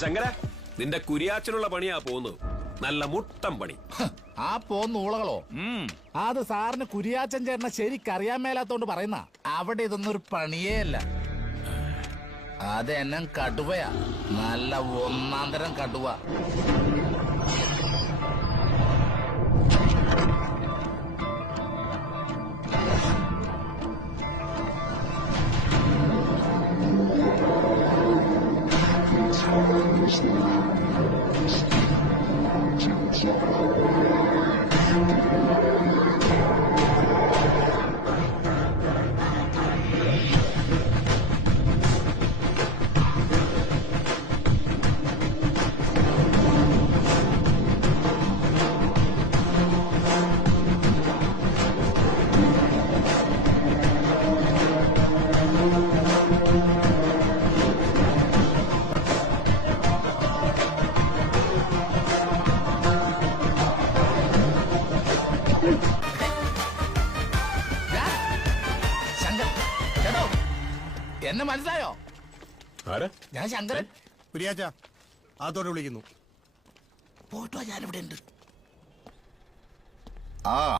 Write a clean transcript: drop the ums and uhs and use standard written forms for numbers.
ശങ്കര, നിന്റെ കുരിയാച്ചനുള്ള പണിയാ പോകുന്നത്. നല്ല മുട്ടം പണി. ആ പോന്ന ഊളകളോ? അത് സാറിന് കുരിയാച്ചൻ ചേട്ടനെ ശരിക്കറിയാൻ മേലാത്തോണ്ട് പറയുന്ന. അവിടെ ഇതൊന്നൊരു പണിയേ അല്ല. അത് എന്നെ കടുവയാ, നല്ല ഒന്നാം തരം കടുവ. എന്നെ മനസ്സിലായോ? ഞാൻ ശങ്കരൻ. കുരിയാച്ച അതോടെ വിളിക്കുന്നു. പോട്ടോ, ഞാനിവിടെ ഉണ്ട്. ആ